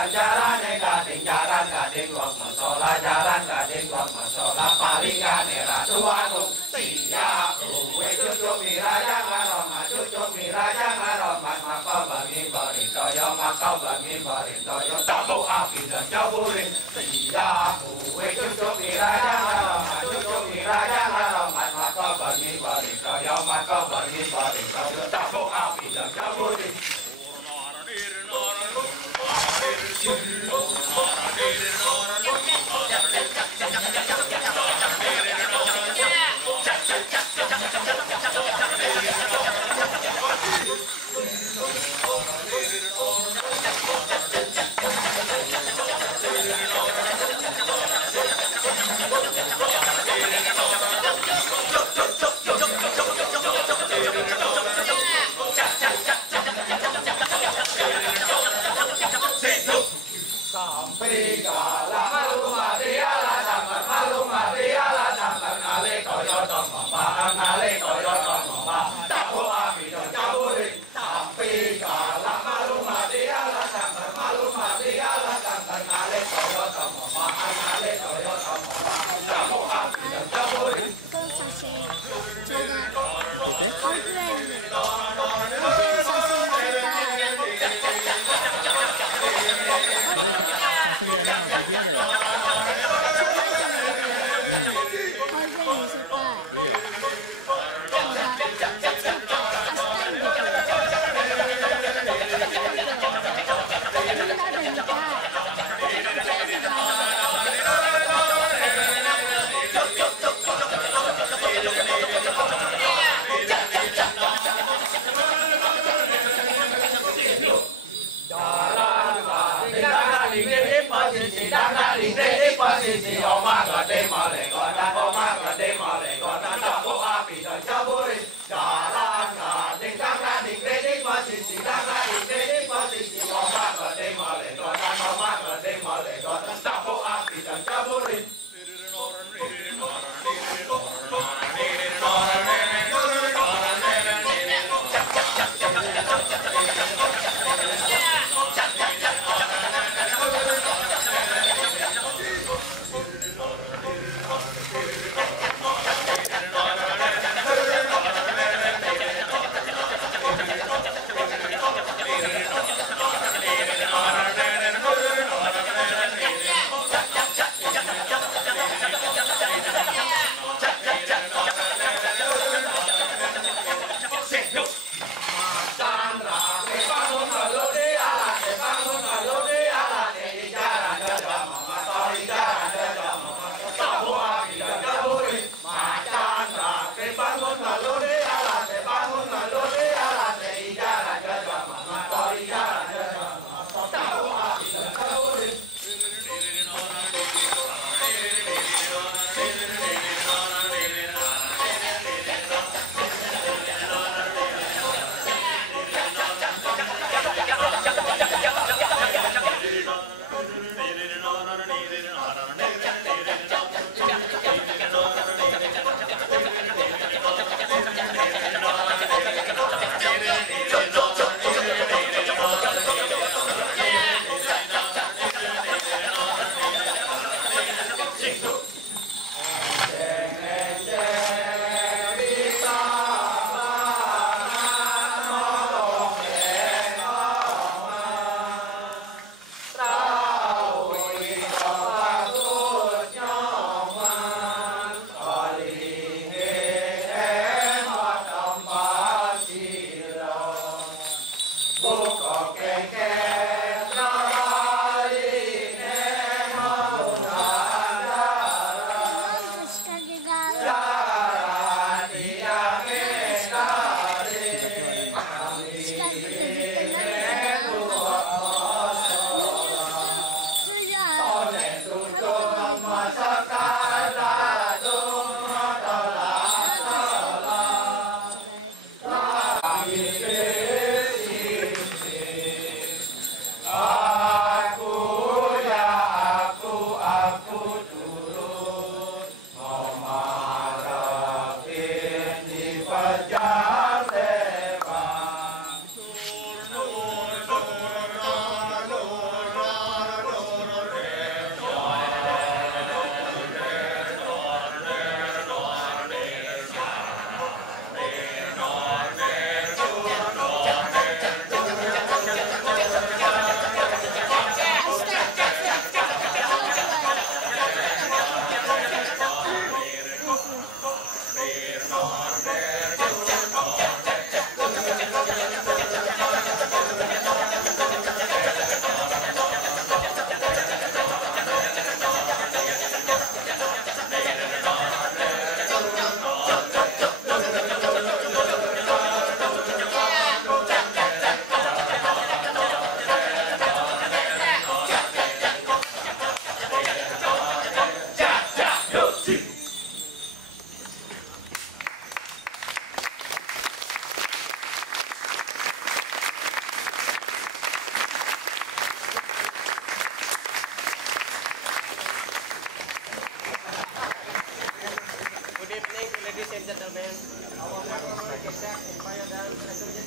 Jarane gading jaran gading wong masalah jaran gading wong masalah palingane ra tuanu siya uwe cucu miraja ngaromat cucu miraja ngaromat maka bagi bari toyo maka bagi bari toyo tabu api dan jaburin siya uwe cucu miraja ngaromat cucu miraja ngaromat maka bagi bari toyo maka bagi bari toyo tabu api dan jaburin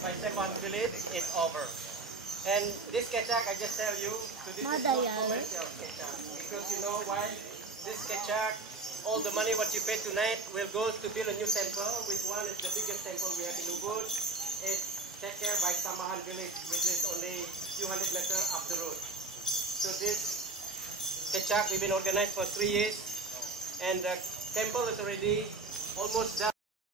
by Stefan Philip is over. And this Kechak, I just tell you, so this is not commercial Kechak. Because you know why? This Kechak, all the money what you pay tonight will go to build a new temple, which one is the biggest temple we have in Ubud. It's taken care by Samahan village, which is only a few hundred meters up the road. So this Kechak, we've been organized for 3 years, and the temple is already almost done.